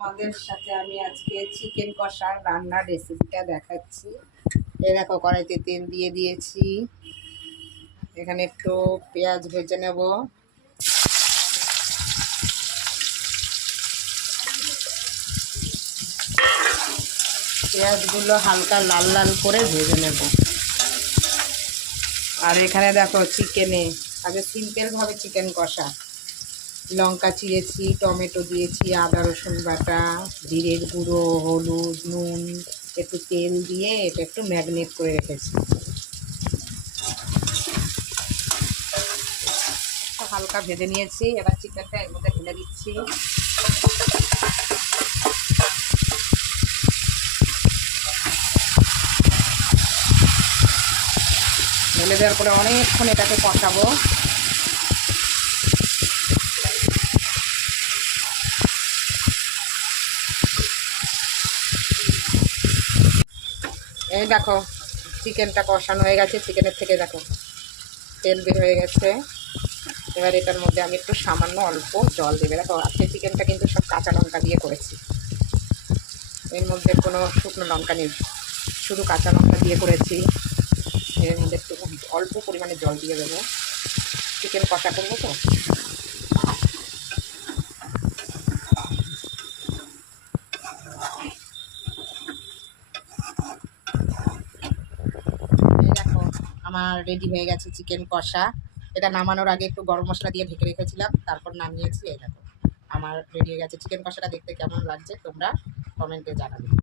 আমাদের সাথে আমি আজকে চিকেন কষার রান্নার রেসিপিটা দেখাচ্ছি। এ দেখো, কড়াইতে তেল দিয়ে দিয়েছি। এখানে একটু পেঁয়াজ ভেজে নেব। পেঁয়াজগুলো হালকা লাল লাল করে ভেজে নেব। আর এখানে দেখো, চিকেনে, আগে সিম্পলভাবে চিকেন কষা। লঙ্কা চিড়েছি, টমেটো দিয়েছি, আদা, রসুন বাটা, জিরের গুঁড়ো, হলুদ, নুন, একটু তেল দিয়ে এটা একটু ম্যাগনেট করে রেখেছি। হালকা ভেজে নিয়েছি, এবার চিকেনটা এর মধ্যে ঢেলে দিচ্ছি। ঢেলে দেওয়ার পরে অনেকক্ষণ এটাকে কষাবো। এই দেখো চিকেনটা কষানো হয়ে গেছে চিকেনের থেকে দেখো, তেল বের হয়ে গেছে। এবার এটার মধ্যে আমি একটু সামান্য অল্প জল দেবে। দেখো, আজকে চিকেনটা কিন্তু সব কাঁচা লঙ্কা দিয়ে করেছি। এর মধ্যে কোনো শুকনো লঙ্কা নেই, শুধু কাঁচা লঙ্কা দিয়ে করেছি। এর মধ্যে একটু অল্প পরিমাণে জল দিয়ে দেবো। চিকেন কষা করব তো? আমার রেডি হয়ে গেছে চিকেন কষা। এটা নামানোর আগে একটু গরম মশলা দিয়ে ঢেকে রেখেছিলাম, তারপর নামিয়েছি, এই দেখো। আমার রেডি হয়ে গেছে চিকেন কষাটা, দেখতে কেমন লাগছে তোমরা কমেন্টে জানাবে।